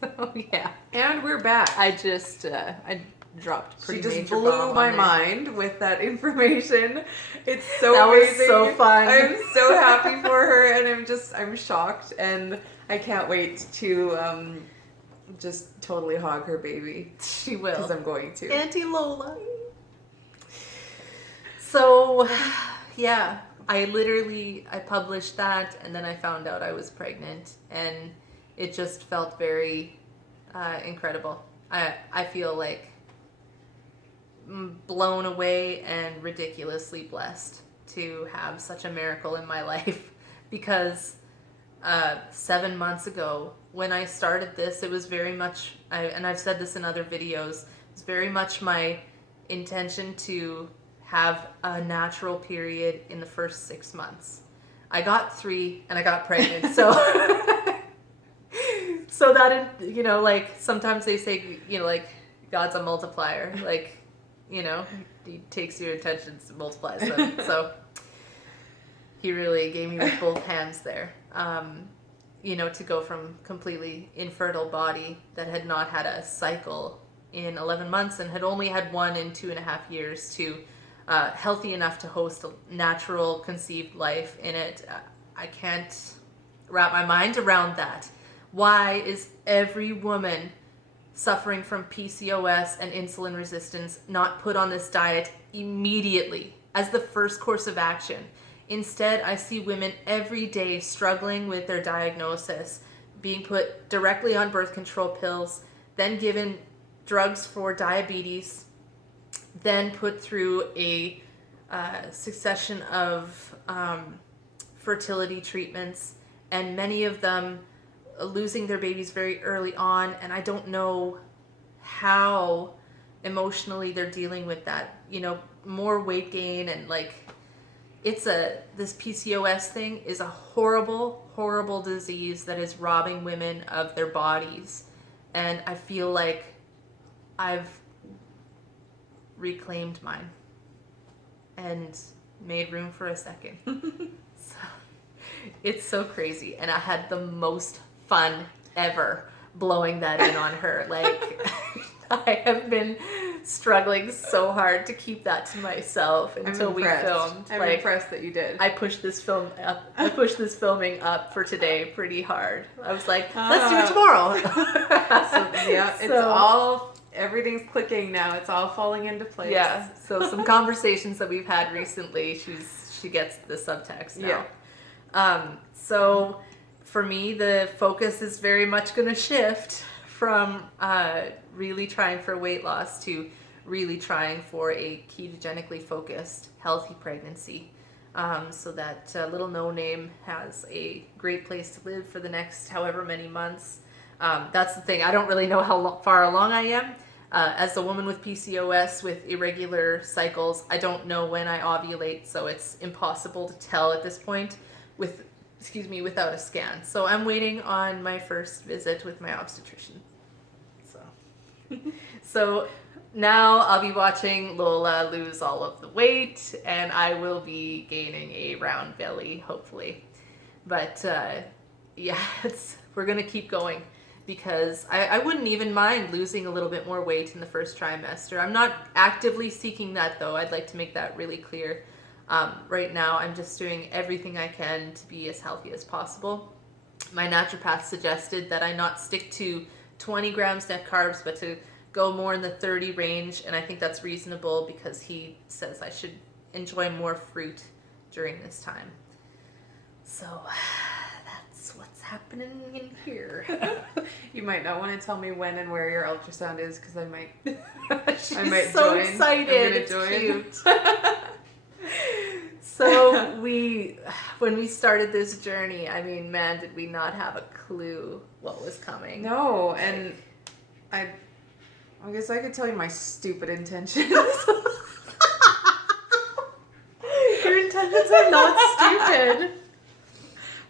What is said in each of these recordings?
So, yeah. And we're back. I dropped pretty She just major blew bomb my on there. mind with that information. It's so That was amazing. so fun. I'm so happy for her, and I'm shocked, and I can't wait to just totally hog her baby. She will. Because I'm going to. Auntie Lola. So, yeah, I published that, and then I found out I was pregnant, and it just felt very incredible. I feel like blown away and ridiculously blessed to have such a miracle in my life, because 7 months ago when I started this, it was very much, and I've said this in other videos, it's very much my intention to have a natural period in the first 6 months. I got 3 and I got pregnant, so so that, you know, like sometimes they say, you know, like God's a multiplier, like, you know, he takes your intentions and multiplies them. So he really gave me with both hands there. You know, to go from completely infertile body that had not had a cycle in 11 months and had only had one in 2.5 years to healthy enough to host a natural conceived life in it. I can't wrap my mind around that. Why is every woman suffering from PCOS and insulin resistance not put on this diet immediately as the first course of action? Instead, I see women every day struggling with their diagnosis, being put directly on birth control pills, then given drugs for diabetes, then put through a succession of fertility treatments, and many of them losing their babies very early on. And I don't know how emotionally they're dealing with that. You know, more weight gain, and like, this PCOS thing is a horrible, horrible disease that is robbing women of their bodies. And I feel like I've reclaimed mine and made room for a second. So it's so crazy. And I had the most fun ever blowing that in on her. Like, I have been struggling so hard to keep that to myself until we filmed. I'm like, impressed that you did. I pushed this filming up for today pretty hard. I was like, let's do it tomorrow. Yeah, everything's clicking now. It's all falling into place. Yeah. So some conversations that we've had recently, she gets the subtext now. Yeah. So for me, the focus is very much going to shift from really trying for weight loss to really trying for a ketogenically focused, healthy pregnancy, so that little no-name has a great place to live for the next however many months. That's the thing. I don't really know how far along I am. As a woman with PCOS with irregular cycles, I don't know when I ovulate, so it's impossible to tell at this point without a scan. So I'm waiting on my first visit with my obstetrician. So now I'll be watching Lola lose all of the weight, and I will be gaining a round belly, hopefully. But yeah, we're going to keep going, because I wouldn't even mind losing a little bit more weight in the first trimester. I'm not actively seeking that, though. I'd like to make that really clear. Right now, I'm just doing everything I can to be as healthy as possible. My naturopath suggested that I not stick to 20 grams net carbs, but to go more in the 30 range, and I think that's reasonable because he says I should enjoy more fruit during this time. So that's what's happening in here. You might not want to tell me when and where your ultrasound is, because I might She's so join. excited. I'm gonna It's join. cute. So when we started this journey, I mean, man, did we not have a clue what was coming. No, and I guess I could tell you my stupid intentions. Your intentions are not stupid.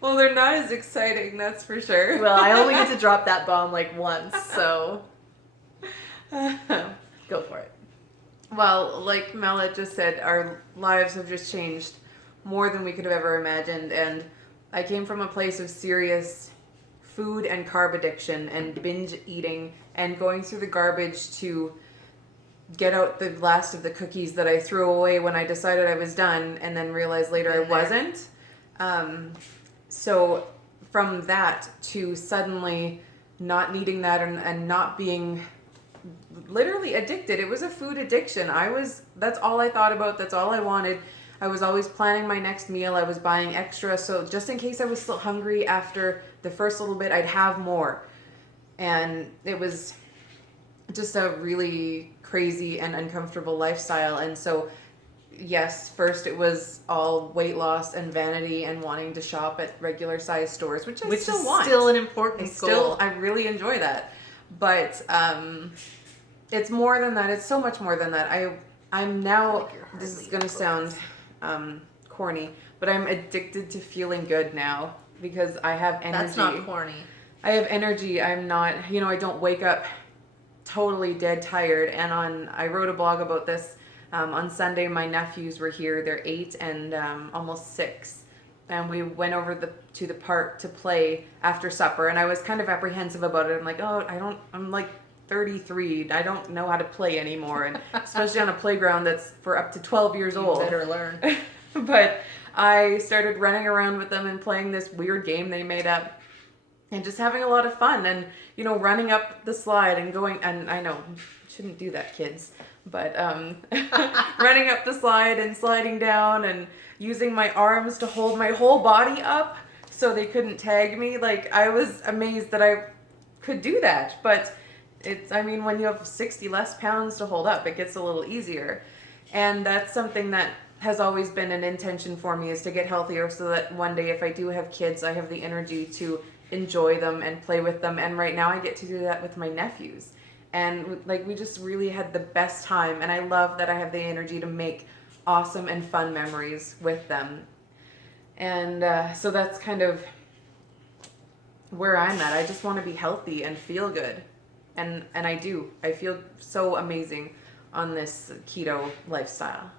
Well, they're not as exciting, that's for sure. Well, I only get to drop that bomb like once, so go for it. Well, like Mela just said, our lives have just changed more than we could have ever imagined, and I came from a place of serious food and carb addiction and binge eating and going through the garbage to get out the last of the cookies that I threw away when I decided I was done and then realized later I wasn't. So from that to suddenly not needing that and not being literally addicted. It was a food addiction. That's all I thought about. That's all I wanted. I was always planning my next meal. I was buying extra. So just in case I was still hungry after the first little bit, I'd have more. And it was just a really crazy and uncomfortable lifestyle. And so, yes, first it was all weight loss and vanity and wanting to shop at regular size stores, which I still want. Still an important goal. I really enjoy that. But it's more than that. It's so much more than that. I'm now, this is going to sound corny, but I'm addicted to feeling good now because I have energy. That's not corny. I have energy. I'm not, I don't wake up totally dead tired. And I wrote a blog about this. On Sunday, my nephews were here. They're 8 and almost 6. And we went over to the park to play after supper. And I was kind of apprehensive about it. I'm like, I'm like 33. I don't know how to play anymore. And especially on a playground that's for up to 12 years old. You better learn. But I started running around with them and playing this weird game they made up. And just having a lot of fun and, running up the slide and going, and I know, shouldn't do that, kids, but running up the slide and sliding down and using my arms to hold my whole body up so they couldn't tag me. Like, I was amazed that I could do that, but when you have 60 less pounds to hold up, it gets a little easier. And that's something that has always been an intention for me, is to get healthier so that one day if I do have kids, I have the energy to enjoy them and play with them. And right now I get to do that with my nephews. And we just really had the best time. And I love that I have the energy to make awesome and fun memories with them. And so that's kind of where I'm at. I just want to be healthy and feel good. And I do. I feel so amazing on this keto lifestyle.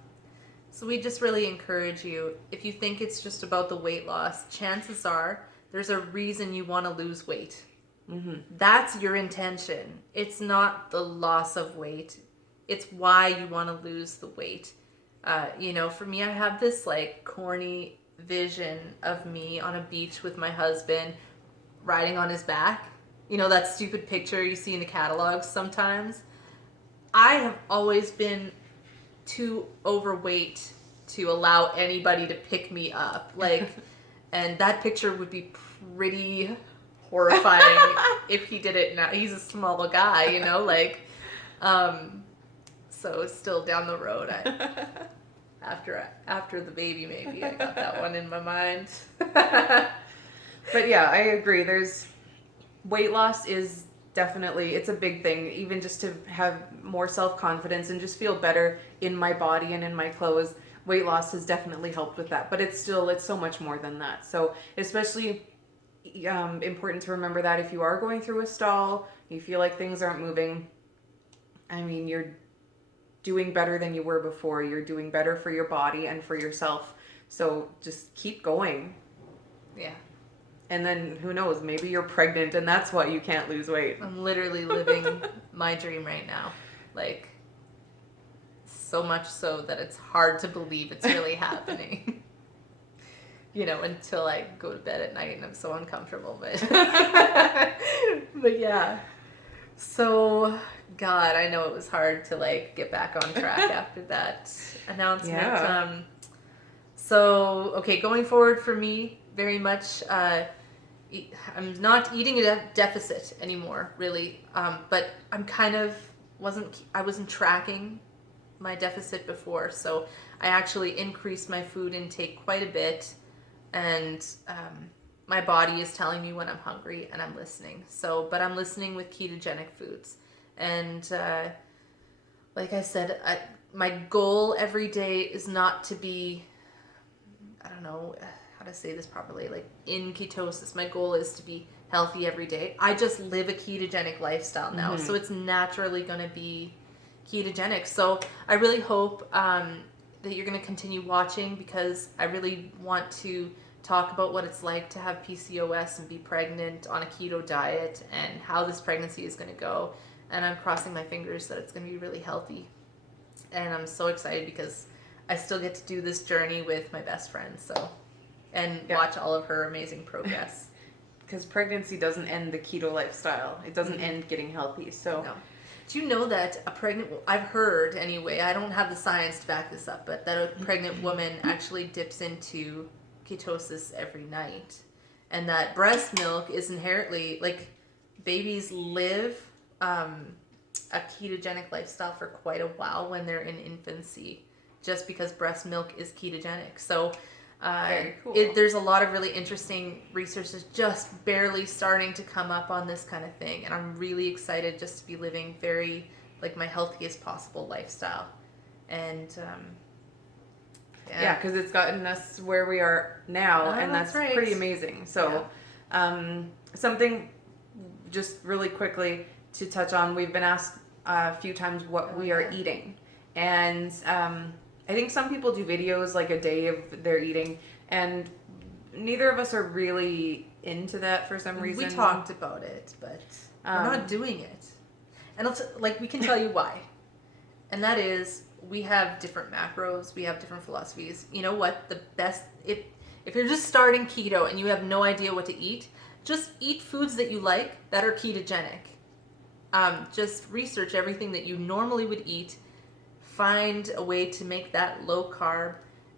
So we just really encourage you, if you think it's just about the weight loss, chances are there's a reason you want to lose weight. Mm-hmm. That's your intention. It's not the loss of weight. It's why you want to lose the weight. For me, I have this corny vision of me on a beach with my husband riding on his back. That stupid picture you see in the catalogs sometimes. I have always been too overweight to allow anybody to pick me up. And that picture would be pretty horrifying if he did it now. He's a small guy, so it's still down the road. After the baby, maybe I got that one in my mind. But yeah, I agree. Weight loss is definitely, it's a big thing, even just to have more self-confidence and just feel better in my body and in my clothes. Weight loss has definitely helped with that, but it's so much more than that. So especially important to remember that if you are going through a stall, you feel like things aren't moving, you're doing better than you were before. You're doing better for your body and for yourself. So just keep going. Yeah. And then who knows, maybe you're pregnant and that's why you can't lose weight. I'm literally living my dream right now. So much so that it's hard to believe it's really happening. Until I go to bed at night and I'm so uncomfortable. But yeah. So, God, I know it was hard to get back on track after that announcement. Yeah. Going forward for me, very much, I'm not eating a deficit anymore, really. But I wasn't tracking my deficit before, so I actually increased my food intake quite a bit, and my body is telling me when I'm hungry, and I'm listening. But I'm listening with ketogenic foods, and like I said, my goal every day is not to be, I don't know how to say this properly, in ketosis. My goal is to be healthy every day. I just live a ketogenic lifestyle now, so it's naturally going to be ketogenic. So I really hope that you're going to continue watching, because I really want to talk about what it's like to have PCOS and be pregnant on a keto diet and how this pregnancy is going to go. And I'm crossing my fingers that it's going to be really healthy. And I'm so excited because I still get to do this journey with my best friend, and watch all of her amazing progress. Because pregnancy doesn't end the keto lifestyle. It doesn't end getting healthy. So, no. Do you know that I've heard anyway, I don't have the science to back this up, but that a pregnant woman actually dips into ketosis every night. And that breast milk is inherently, like, babies live a ketogenic lifestyle for quite a while when they're in infancy, just because breast milk is ketogenic. So very cool. There's a lot of really interesting research that's just barely starting to come up on this kind of thing, and I'm really excited just to be living very, like, my healthiest possible lifestyle. And because it's gotten us where we are now, and that's right. pretty amazing. So something just really quickly to touch on, we've been asked a few times what we are eating, and I think some people do videos like a day of their eating, and neither of us are really into that for some reason. We talked about it, but we're not doing it. And we can tell you why. And that is, we have different macros, we have different philosophies. You know what? The best, if you're just starting keto and you have no idea what to eat, just eat foods that you like that are ketogenic. Just research everything that you normally would eat. Find a way to make that low carb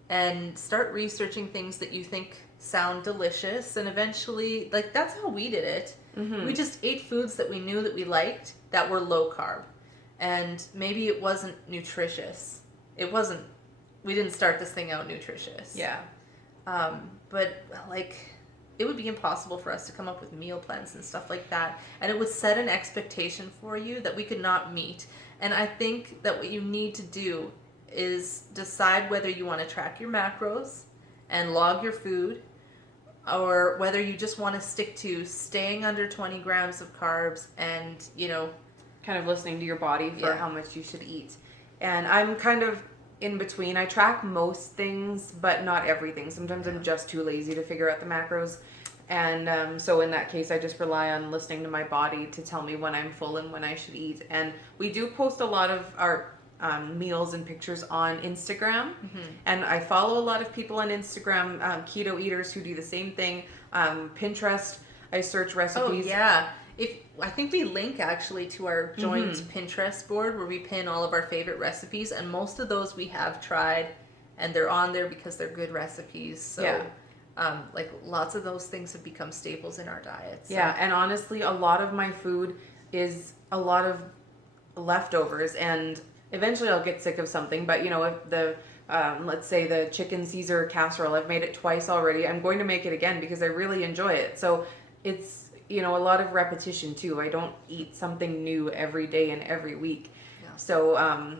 and start researching things that you think sound delicious, and eventually, like, that's how we did it. Mm-hmm. We just ate foods that we knew that we liked that were low carb, and maybe it wasn't nutritious. We didn't start this thing out nutritious. But like, it would be impossible for us to come up with meal plans and stuff like that, and it would set an expectation for you that we could not meet. And I think that what you need to do is decide whether you want to track your macros and log your food, or whether you just want to stick to staying under 20 grams of carbs and, kind of listening to your body for how much you should eat. And I'm kind of in between. I track most things, but not everything. Sometimes I'm just too lazy to figure out the macros. And so in that case, I just rely on listening to my body to tell me when I'm full and when I should eat. And we do post a lot of our meals and pictures on Instagram. Mm-hmm. And I follow a lot of people on Instagram, keto eaters who do the same thing. Pinterest, I search recipes. Oh, yeah. I think we link actually to our joint Pinterest board where we pin all of our favorite recipes. And most of those we have tried, and they're on there because they're good recipes. So lots of those things have become staples in our diet. So. Yeah, and honestly, a lot of my food is a lot of leftovers, and eventually I'll get sick of something. But if the let's say the chicken Caesar casserole, I've made it twice already, I'm going to make it again because I really enjoy it. So it's a lot of repetition too. I don't eat something new every day and every week. Yeah. So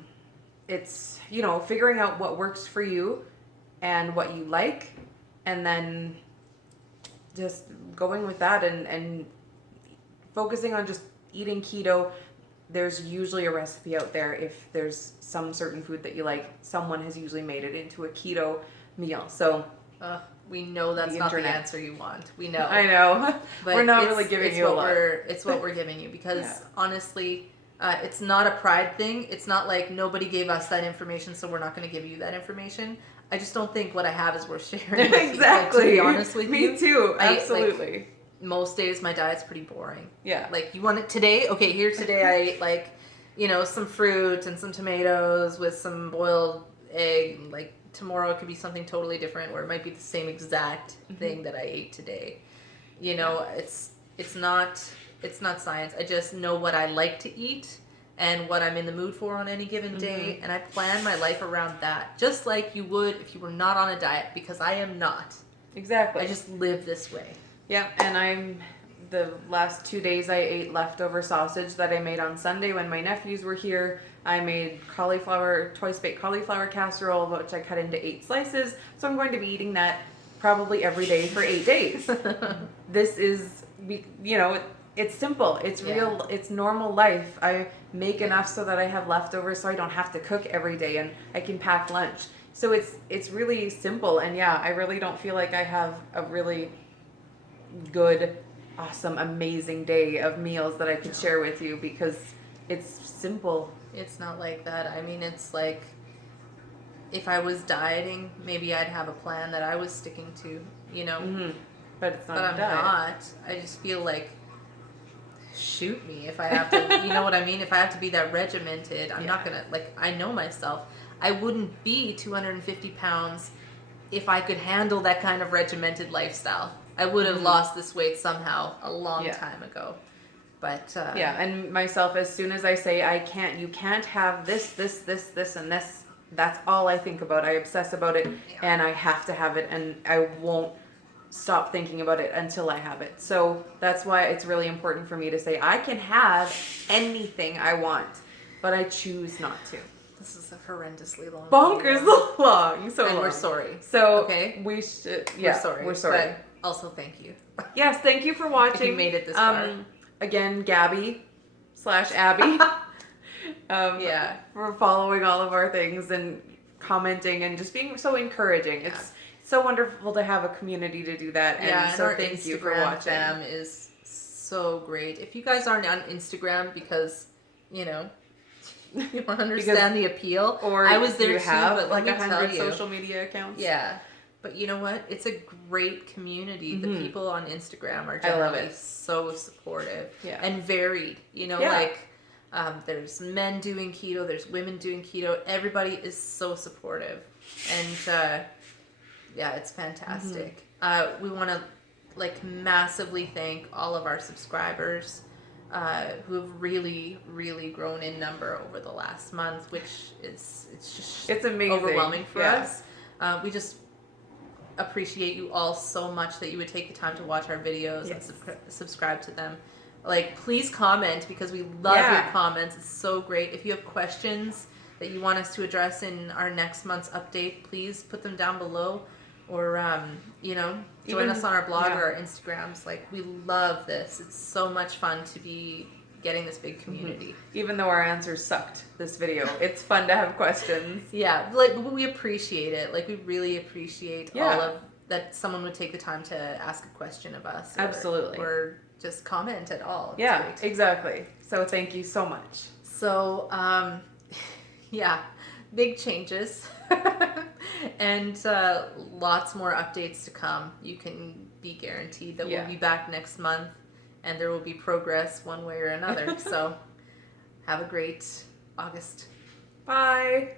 it's figuring out what works for you and what you like, and then just going with that and focusing on just eating keto. There's usually a recipe out there. If there's some certain food that you like, someone has usually made it into a keto meal. So we know that's not the answer you want. We know. I know. But we're not really giving you a lot. It's what we're giving you because honestly, it's not a pride thing. It's not like nobody gave us that information, so we're not going to give you that information. I just don't think what I have is worth sharing. Exactly. To be honest with you. Me too. Absolutely. Most days my diet's pretty boring. Yeah. Like, you want it today? Okay, here today I ate some fruit and some tomatoes with some boiled egg. Like, tomorrow it could be something totally different, or it might be the same exact thing that I ate today. It's not science. I just know what I like to eat and what I'm in the mood for on any given day, and I plan my life around that, just like you would if you were not on a diet, because I am not. Exactly. I just live this way. Yeah, and the last 2 days I ate leftover sausage that I made on Sunday when my nephews were here. I made twice baked cauliflower casserole, which I cut into 8 slices. So I'm going to be eating that probably every day for 8 days. This is, it's simple. It's real. It's normal life. I make enough so that I have leftovers, so I don't have to cook every day, and I can pack lunch. So it's really simple, and yeah, I really don't feel like I have a really good, awesome, amazing day of meals that I could share with you because it's simple. It's not like that. I mean, it's like if I was dieting, maybe I'd have a plan that I was sticking to, you know. Mm-hmm. But it's not But a I'm diet. not. I just feel like shoot me if I have to, you know what I mean? If I have to be that regimented, I'm not gonna, like, I know myself. I wouldn't be 250 pounds if I could handle that kind of regimented lifestyle. I would have lost this weight somehow a long time ago. But yeah, and myself, as soon as I say you can't have this, and this, that's all I think about. I obsess about it, and I have to have it, and I won't stop thinking about it until I have it. So that's why it's really important for me to say I can have anything I want, but I choose not to. this is a horrendously long Bonkers video. long. So And long. we're sorry. So okay, we should. Yeah, we're sorry. But also, thank you. yes, thank you for watching. If you made it this far. Again, Gabby/Abby. Yeah. For following all of our things and commenting and just being so encouraging. It's so wonderful to have a community to do that. Yeah, and so our thank you for Instagram watching. fam is so great. If you guys aren't on Instagram because, you know, you don't understand the appeal, Or I was there you too, have but like let me tell 100 you, social media accounts. yeah. But you know what? It's a great community. The people on Instagram are I love generally it. so supportive Yeah. and varied. You know, like there's men doing keto, there's women doing keto. Everybody is so supportive, and yeah, it's fantastic. We want to like massively thank all of our subscribers who have really, really grown in number over the last month, which it's amazing. overwhelming for us. We just appreciate you all so much that you would take the time to watch our videos and subscribe to them. Like, please comment because we love your comments. It's so great. If you have questions that you want us to address in our next month's update, please put them down below, or you know, join us on our blog or our Instagrams. Like, we love this. It's so much fun to be getting this big community. Even though our answers sucked this video, it's fun to have questions. Yeah, like we appreciate it. Like, we really appreciate all of that. Someone would take the time to ask a question of us. Absolutely. Or just comment at all. It's exactly. So thank you so much. So, yeah, big changes. And lots more updates to come. You can be guaranteed that we'll be back next month and there will be progress one way or another. So have a great August. Bye.